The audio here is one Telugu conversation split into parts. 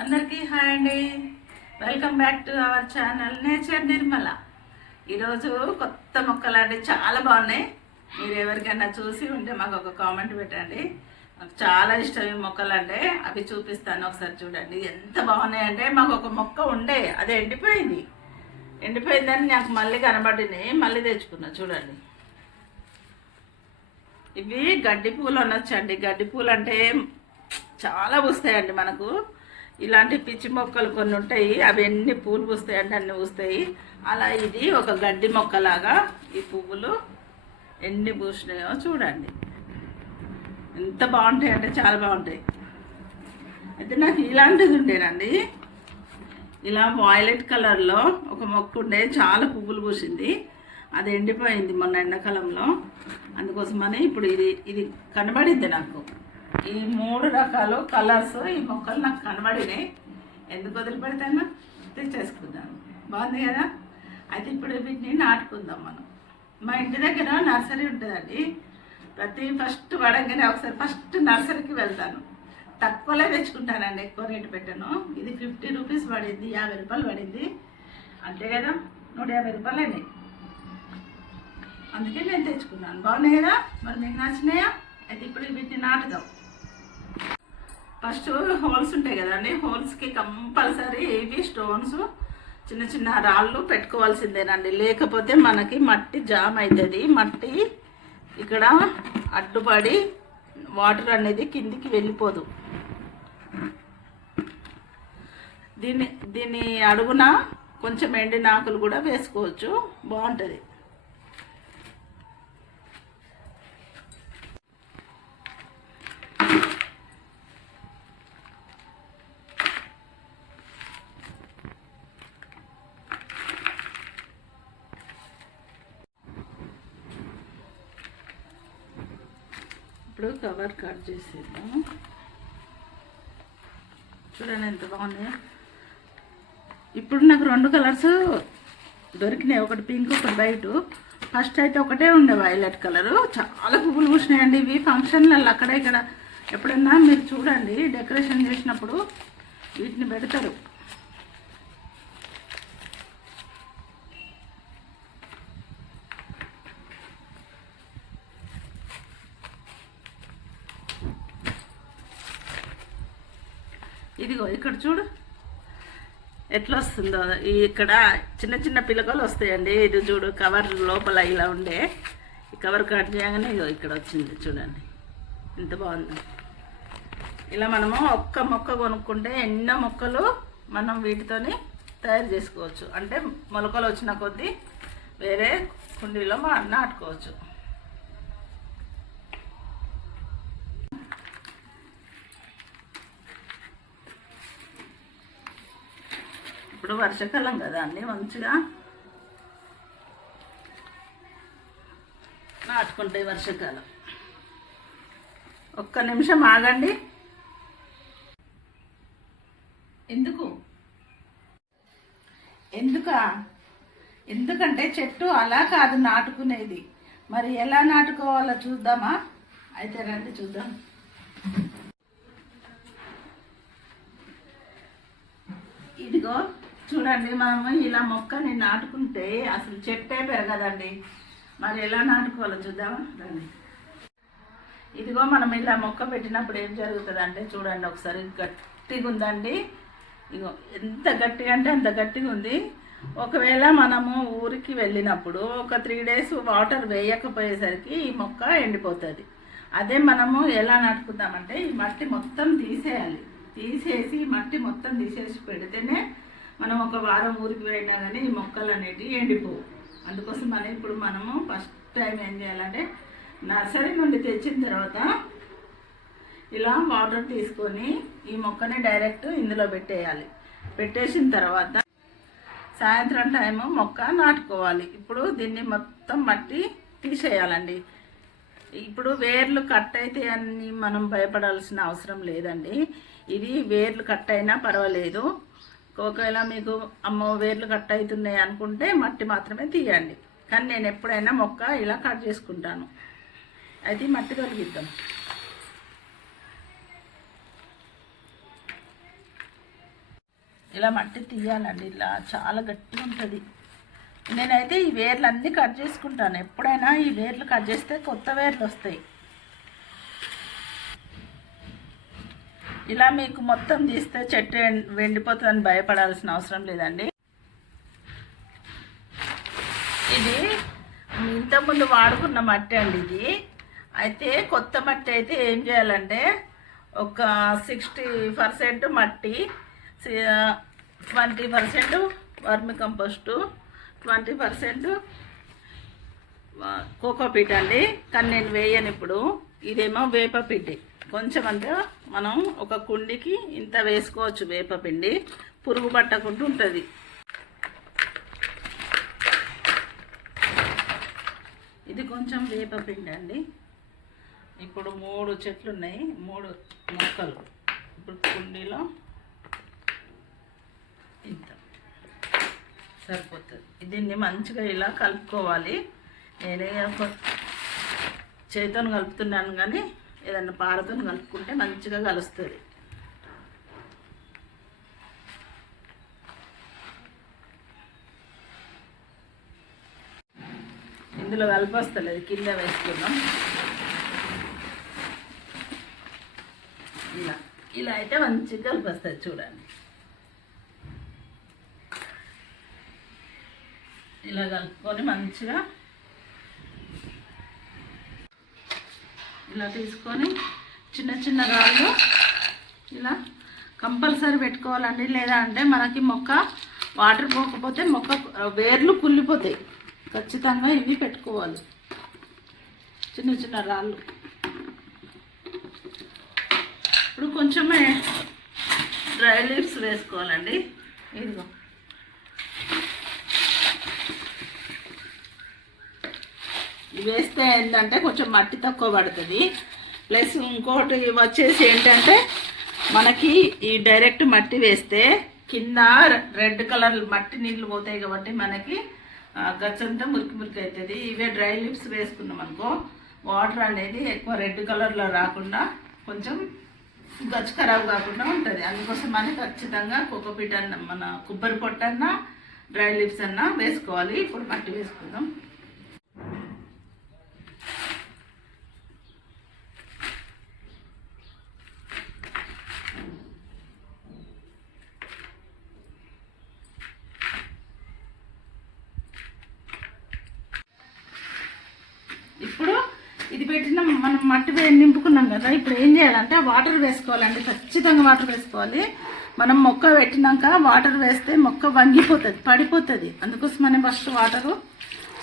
అందరికీ హాయ్ అండి. Welcome back to our channel nature Nirmala. ఈరోజు కొత్త మొక్కలు అంటే చాలా బాగున్నాయి. మీరు ఎవరికైనా చూసి ఉంటే మాకు ఒక కామెంట్ పెట్టండి. నాకు చాలా ఇష్టం ఈ మొక్కలు అంటే. అవి చూపిస్తాను, ఒకసారి చూడండి ఎంత బాగున్నాయంటే. మాకు ఒక మొక్క ఉండే, అది ఎండిపోయిందని నాకు మళ్ళీ కనబడినాయి, మళ్ళీ తెచ్చుకున్నా. చూడండి, ఇవి గడ్డి పూలు అనొచ్చండి. గడ్డి పూలు అంటే చాలా పూస్తాయండి మనకు. ఇలాంటి పిచ్చి మొక్కలు కొన్ని ఉంటాయి, అవి ఎన్ని పూలు పూస్తాయంటే అన్ని పూస్తాయి. అలా ఇది ఒక గడ్డి మొక్కలాగా ఈ పువ్వులు ఎన్ని పూసినాయో చూడండి. ఎంత బాగుంటాయి అంటే చాలా బాగుంటాయి. అయితే నాకు ఇలాంటిది ఉండేనండి, ఇలా వాయిలెట్ కలర్లో ఒక మొక్క ఉండే, చాలా పువ్వులు పూసింది. అది ఎండిపోయింది మొన్న ఎండాకాలంలో. అందుకోసమని ఇప్పుడు ఇది కనబడింది నాకు. ఈ 3 రకాల కలర్స్ ఈ మొక్కలు నాకు కనబడినాయి. ఎందుకు వదిలిపెడతాను, తెచ్చేసుకుందాను. బాగుంది కదా. అయితే ఇప్పుడు వీటిని నాటుకుందాం మనం. మా ఇంటి దగ్గర నర్సరీ ఉంటుందండి. ఫస్ట్ పడంగానే ఒకసారి ఫస్ట్ నర్సరీకి వెళ్తాను. తక్కువలో తెచ్చుకుంటానండి, ఎక్కువ రేటు పెట్టాను. ఇది 50 రూపీస్ పడింది, 50 రూపాయలు పడింది అంతే కదా. 150 రూపాయలు అండి. అందుకే నేను తెచ్చుకున్నాను. బాగున్నాయి కదా. మరి మీకు నచ్చినాయా? అయితే ఇప్పుడు వీటిని నాటుదాం. ఫస్ట్ హోల్స్ ఉంటాయి కదండి, హోల్స్కి కంపల్సరీ ఇవి స్టోన్స్, చిన్న చిన్న రాళ్ళు పెట్టుకోవాల్సిందేనండి. లేకపోతే మనకి మట్టి జామ్ అవుతుంది. మట్టి ఇక్కడ అడ్డుపడి వాటర్ అనేది కిందికి వెళ్ళిపోదు. దీని అడుగున కొంచెం ఎండిన ఆకులు కూడా వేసుకోవచ్చు, బాగుంటుంది. ఇప్పుడు కవర్ కట్ చేసేద్దాం. చూడండి ఎంత బాగున్నాయి. ఇప్పుడు నాకు 2 కలర్స్ దొరికినాయి, ఒకటి పింక్ ఒకటి వైట్. ఫస్ట్ అయితే ఒకటే ఉండే వైలెట్ కలరు. చాలా పువ్వులు పూసినాయండి ఇవి. ఫంక్షన్లలో అక్కడ ఇక్కడ ఎప్పుడన్నా మీరు చూడండి, డెకరేషన్ చేసినప్పుడు వీటిని పెడతారు. ఇదిగో ఇక్కడ చూడు ఎట్లా వస్తుందో. ఇక్కడ చిన్న చిన్న పిలకలు వస్తాయండి. ఇది చూడు, కవర్ లోపల ఇలా ఉండే, ఈ కవర్ కట్ చేయగానే ఇగో ఇక్కడ వచ్చింది. చూడండి ఎంత బాగుంది. ఇలా మనము ఒక్క మొక్క కొనుక్కుంటే ఎన్నో మొక్కలు మనం వీటితోని తయారు చేసుకోవచ్చు. అంటే మొలకలు వచ్చిన కొద్దీ వేరే కుండీలో నాటుకోవచ్చు. ఇప్పుడు వర్షాకాలం కదా అండి, మంచిగా నాటుకుంటాయి వర్షాకాలం. ఒక్క నిమిషం ఆగండి. ఎందుకంటే చెట్టు అలా కాదు నాటుకునేది. మరి ఎలా నాటుకోవాలో చూద్దామా? అయితే రండి చూద్దాం. ఇదిగో చూడండి, మనము ఇలా మొక్కని నాటుకుంటే అసలు చెట్టే పెరగదండి. మరి ఎలా నాటుకోవాలో చూద్దామా రండి. ఇదిగో మనం ఇలా మొక్క పెట్టినప్పుడు ఏం జరుగుతుంది అంటే చూడండి ఒకసారి, గట్టిగా ఉందండి. ఇగో ఎంత గట్టిగా అంటే అంత గట్టిగా ఉంది. ఒకవేళ మనము ఊరికి వెళ్ళినప్పుడు ఒక 3 డేస్ వాటర్ వేయకపోయేసరికి ఈ మొక్క ఎండిపోతుంది. అదే మనము ఎలా నాటుకుందామంటే ఈ మట్టి మొత్తం తీసేసి మట్టి మొత్తం తీసేసి పెడితేనే మనం ఒక వారం ఊరికి వెళ్ళినా కానీ ఈ మొక్కలు అనేటివి ఎండిపోవు. అందుకోసం ఇప్పుడు మనము ఫస్ట్ టైం ఏం చేయాలంటే నర్సరీ నుండి తెచ్చిన తర్వాత ఇలా వాటర్ తీసుకొని ఈ మొక్కని డైరెక్ట్ ఇందులో పెట్టేసిన తర్వాత సాయంత్రం టైము మొక్క నాటుకోవాలి. ఇప్పుడు దీన్ని మొత్తం మట్టి తీసేయాలండి. ఇప్పుడు వేర్లు కట్ అయితే అని మనం భయపడాల్సిన అవసరం లేదండి. ఇది వేర్లు కట్ అయినా పర్వాలేదు. ఒకవేళ మీకు అమ్మో వేర్లు కట్ అవుతున్నాయి అనుకుంటే మట్టి మాత్రమే తీయండి. కానీ నేను ఎప్పుడైనా మొక్క ఇలా కట్ చేసుకుంటాను. అయితే మట్టి తొలగిద్దాం. ఇలా మట్టి తీయాలండి. ఇలా చాలా గట్టిగా ఉంటుంది. నేనైతే ఈ వేర్లు అన్నీ కట్ చేసుకుంటాను. ఎప్పుడైనా ఈ వేర్లు కట్ చేస్తే కొత్త వేర్లు వస్తాయి. ఇలా మీకు మొత్తం తీస్తే చెట్టు వెండిపోతుందని భయపడాల్సిన అవసరం లేదండి. ఇది ఇంతకుముందు వాడుకున్న మట్టి అండి ఇది. అయితే కొత్త మట్టి అయితే ఏం చేయాలంటే ఒక 60% మట్టి, 20% వర్మి కంపోస్టు, 20% కోకోపీట్ అండి. కానీ నేను వేయను ఇప్పుడు. ఇదేమో వేపపిండి. కొంచెం అంతా మనం ఒక కుండికి ఇంత వేసుకోవచ్చు వేపపిండి, పురుగు పట్టకుండా ఉంటుంది. ఇది కొంచెం వేపపిండి అండి. ఇప్పుడు 3 చెట్లు ఉన్నాయి, 3 మొక్కలు. ఇప్పుడు కుండీలో ఇంత సరిపోతుంది. దీన్ని మంచిగా ఇలా కలుపుకోవాలి. నేనే చేతితో కలుపుతున్నాను, కానీ ఏదన్నా పారతో కలుపుకుంటే మంచిగా కలుస్తుంది. ఇందులో కలిపొస్తలేదు, కింద వేసుకున్నాం. ఇలా ఇలా అయితే మంచిగా కలిపొస్తుంది. చూడండి, ఇలా కలుపుకొని మంచిగా ఇలా తీసుకొని చిన్న చిన్న రాళ్ళు ఇలా కంపల్సరీ పెట్టుకోవాలండి. లేదా అంటే మనకి మొక్క వాటర్ పోకపోతే మొక్క వేర్లు కుళ్ళిపోతాయి. ఖచ్చితంగా ఇవి పెట్టుకోవాలి, చిన్న చిన్న రాళ్ళు. ఇప్పుడు కొంచెమే డ్రై లీవ్స్ వేసుకోవాలండి. ఇదిగో ఇవి వేస్తే ఏంటంటే కొంచెం మట్టి తక్కువ పడుతుంది. ప్లస్ ఇంకోటి వచ్చేసి ఏంటంటే మనకి ఈ డైరెక్ట్ మట్టి వేస్తే కింద రెడ్ కలర్ మట్టి నీళ్ళు పోతాయి కాబట్టి మనకి గచ్చంతా మురికి మురికి అవుతుంది. ఇవే డ్రై లీవ్స్ వేసుకున్నాం అనుకో, వాటర్ అనేది ఎక్కువ రెడ్ కలర్లో రాకుండా కొంచెం గచ్చు ఖరాబ్ కాకుండా ఉంటుంది. అందుకోసం అని ఖచ్చితంగా కోకోపీట్ అన్న మన కొబ్బరి పొట్టన్నా డ్రై లీవ్స్ అన్నా వేసుకోవాలి. ఇప్పుడు మట్టి వేసుకుందాం. ఇప్పుడు ఇది పెట్టిన మనం మట్టి నింపుకున్నాం కదా. ఇప్పుడు ఏం చేయాలంటే వాటర్ వేసుకోవాలండి. ఖచ్చితంగా వాటర్ వేసుకోవాలి. మనం మొక్క పెట్టినాక వాటర్ వేస్తే మొక్క వంగిపోతుంది, పడిపోతుంది. అందుకోసమనే ఫస్ట్ వాటరు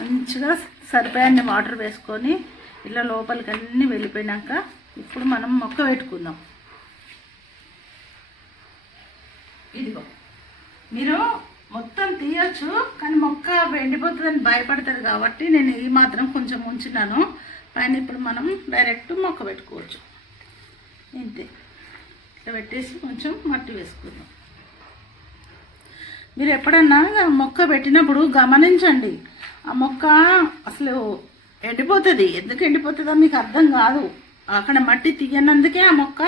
మంచిగా సరిపోయాన్ని వాటర్ వేసుకొని ఇలా లోపలికి అన్నీ వెళ్ళిపోయినాక ఇప్పుడు మనం మొక్క పెట్టుకుందాం. ఇదిగో మీరు మొత్తం తీయచ్చు, కానీ మొక్క ఎండిపోతుందని భయపడుతుంది కాబట్టి నేను ఈ మాత్రం కొంచెం ఉంచినాను పైన. ఇప్పుడు మనం డైరెక్ట్ మొక్క పెట్టుకోవచ్చు. ఇంతే, ఇట్లా పెట్టేసి కొంచెం మట్టి వేసుకుందాం. మీరు ఎప్పుడన్నా మొక్క పెట్టినప్పుడు గమనించండి, ఆ మొక్క అసలు ఎండిపోతుంది. ఎందుకు ఎండిపోతుందో మీకు అర్థం కాదు. అక్కడ మట్టి తీయనందుకే ఆ మొక్క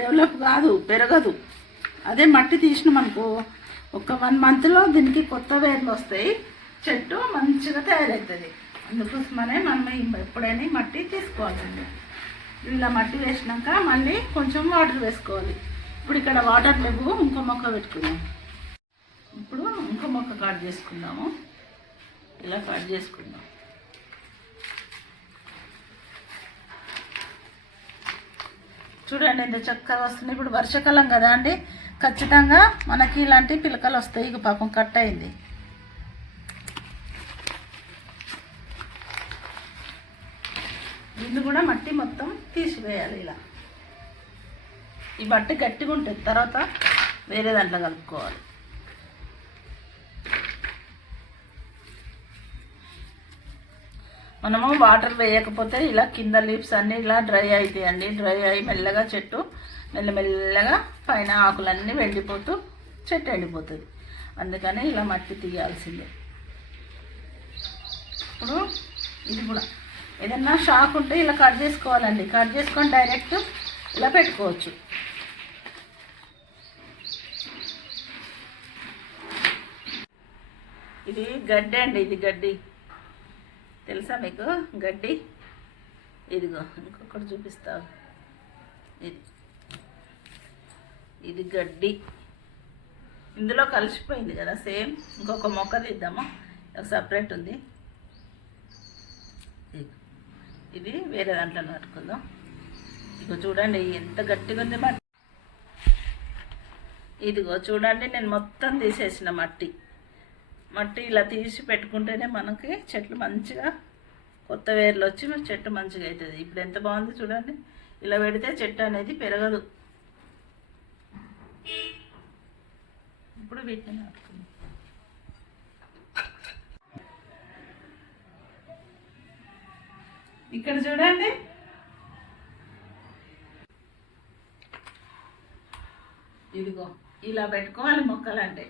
డెవలప్ కాదు, పెరగదు. అదే మట్టి తీసినామనుకో ఒక 1 మంత్లో దీనికి కొత్త వేర్లు వస్తాయి, చెట్టు మంచిగా తయారవుతుంది. అందుకోసమనే మనం ఎప్పుడైనా మట్టి తీసుకోవాలండి. ఇలా మట్టి వేసినాక మళ్ళీ కొంచెం వాటర్ వేసుకోవాలి. ఇప్పుడు ఇక్కడ వాటర్ లేవు, ఇంకో మొక్క పెట్టుకుందాం. ఇప్పుడు ఇంకో మొక్క కట్ చేసుకుందాము. ఇలా కట్ చేసుకుందాం. చూడండి ఎంత చక్కగా వస్తుంది. ఇప్పుడు వర్షాకాలం కదా అండి, ఖచ్చితంగా మనకి ఇలాంటి పిలకలు వస్తాయి. ఇక పాపం కట్ అయింది. దీన్ని కూడా మట్టి మొత్తం తీసివేయాలి. ఇలా ఈ మట్టి గట్టిగా ఉంటుంది, తర్వాత వేరే దాంట్లో కలుపుకోవాలి. మనము వాటర్ వేయకపోతే ఇలా కింద లీవ్స్ అన్నీ ఇలా డ్రై అవుతాయండి. డ్రై అయ్యి మెల్లగా చెట్టు మెల్లమెల్లగా పైన ఆకులన్నీ వెళ్ళిపోతూ చెట్టు ఎండిపోతుంది. అందుకని ఇలా మట్టి తీయాల్సిందే. ఇప్పుడు ఇది కూడా ఏదన్నా షాక్ ఉంటే ఇలా కట్ చేసుకోవాలండి. కట్ చేసుకొని డైరెక్ట్ ఇలా పెట్టుకోవచ్చు. ఇది గడ్డి అండి, ఇది గడ్డి తెలుసా మీకు? గడ్డి ఇదిగో ఇంకొకటి చూపిస్తావు. ఇది ఇది గడ్డి ఇందులో కలిసిపోయింది కదా సేమ్. ఇంకొక మొక్క తీద్దాము, సపరేట్ ఉంది. ఇది వేరే దాంట్లో నాటుకుందాం. ఇదిగో చూడండి ఎంత గట్టిగా ఉంది మట్టి. ఇదిగో చూడండి నేను మొత్తం తీసేసిన మట్టి ఇలా తీసి పెట్టుకుంటేనే మనకి చెట్లు మంచిగా కొత్త వేర్లు వచ్చి చెట్టు మంచిగా అవుతుంది. ఇప్పుడు ఎంత బాగుంది చూడండి. ఇలా పెడితే చెట్టు అనేది పెరగదు. ఇప్పుడు వీటిని నాటుకుందాం. ఇక్కడ చూడండి ఇదిగో ఇలా పెట్టుకోవాలి మొక్కలు. అంటే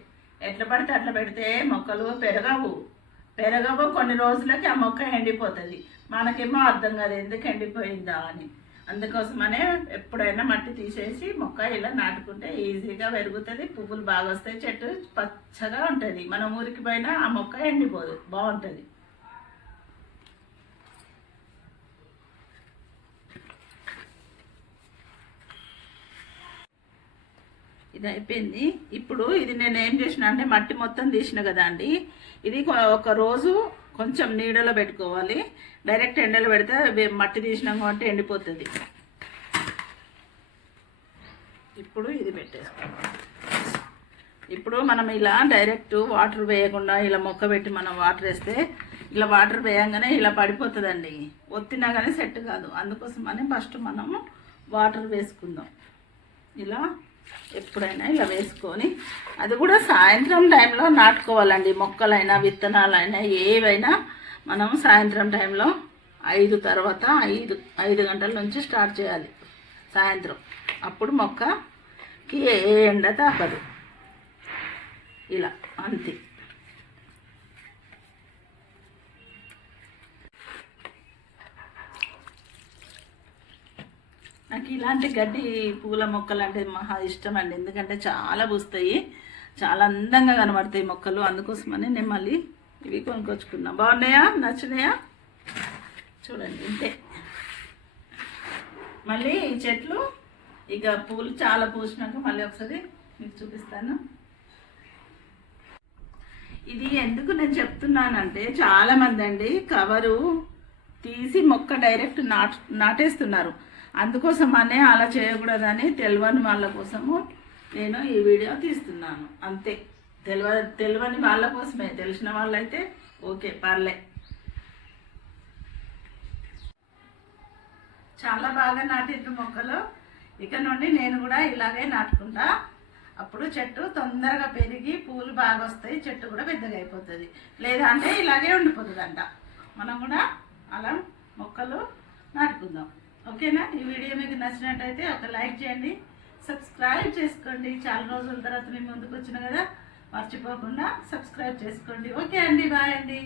ఎట్లా పడితే అట్లా పెడితే మొక్కలు పెరగవు కొన్ని రోజులకి ఆ మొక్క ఎండిపోతుంది. మనకేమో అర్థం కాదు ఎందుకు ఎండిపోయిందా అని. అందుకోసమనే ఎప్పుడైనా మట్టి తీసేసి మొక్క ఇలా నాటుకుంటే ఈజీగా పెరుగుతుంది, పువ్వులు బాగా వస్తాయి, చెట్టు పచ్చగా ఉంటుంది. మనం ఊరికి పోయినా ఆ మొక్క ఎండిపోదు, బాగుంటుంది. ఇది అయిపోయింది. ఇప్పుడు ఇది నేను ఏం చేసిన అంటే మట్టి మొత్తం తీసిన కదా అండి, ఇది ఒక రోజు కొంచెం నీడలో పెట్టుకోవాలి. డైరెక్ట్ ఎండలో పెడితే మట్టి తీసినాం కాబట్టి ఎండిపోతుంది. ఇప్పుడు ఇది పెట్టేసుకోవాలి. ఇప్పుడు మనం ఇలా డైరెక్ట్ వాటర్ వేయకుండా ఇలా మొక్క పెట్టి మనం వాటర్ వేస్తే ఇలా వాటర్ వేయంగానే ఇలా పడిపోతుందండి. ఒత్తినా కానీ సెట్ కాదు. అందుకోసమని ఫస్ట్ మనము వాటర్ వేసుకుందాం. ఇలా ఎప్పుడైనా ఇలా వేసుకొని, అది కూడా సాయంత్రం టైంలో నాటుకోవాలండి. మొక్కలైనా విత్తనాలైనా ఏవైనా మనం సాయంత్రం టైంలో 5 తర్వాత 5 గంటల నుంచి స్టార్ట్ చేయాలి సాయంత్రం. అప్పుడు మొక్కకి ఏ ఎండ తాకదు. ఇలా అంతే. నాకు ఇలాంటి గడ్డి పూల మొక్కలు అంటే మహా ఇష్టం అండి. ఎందుకంటే చాలా పూస్తాయి, చాలా అందంగా కనబడతాయి మొక్కలు. అందుకోసమని నేను మళ్ళీ ఇవి కొనుక్కొచ్చుకున్నా. బాగున్నాయా? నచ్చినాయా? చూడండి ఇంతే. మళ్ళీ ఈ చెట్లు ఇక పూలు చాలా పూసినాక మళ్ళీ ఒకసారి మీకు చూపిస్తాను. ఇది ఎందుకు నేను చెప్తున్నానంటే చాలామంది అండి కవరు తీసి మొక్క డైరెక్ట్ నాటేస్తున్నారు. అందుకోసమనే అలా చేయకూడదని తెలియని వాళ్ళ కోసము నేను ఈ వీడియో తీస్తున్నాను. అంతే. తెలియని వాళ్ళ కోసమే. తెలిసిన వాళ్ళైతే ఓకే పర్లే. చాలా బాగా నాటిండ్రు మొక్కలు. ఇక నుండి నేను కూడా ఇలాగే నాటుకుంటా. అప్పుడు చెట్టు తొందరగా పెరిగి పూలు బాగా వస్తాయి, చెట్టు కూడా పెద్దగా అయిపోతుంది. లేదంటే ఇలాగే ఉండిపోతుందంట. మనం కూడా అలా మొక్కలు నాటుకుందాం. ఓకేనా? ఈ వీడియో మీకు నచ్చినట్టయితే ఒక లైక్ చేయండి, సబ్స్క్రైబ్ చేసుకోండి. చాలా రోజుల తర్వాత మేము ముందుకు వచ్చిన కదా, మర్చిపోకుండా సబ్స్క్రైబ్ చేసుకోండి. ఓకే అండి, బాయ్ అండి.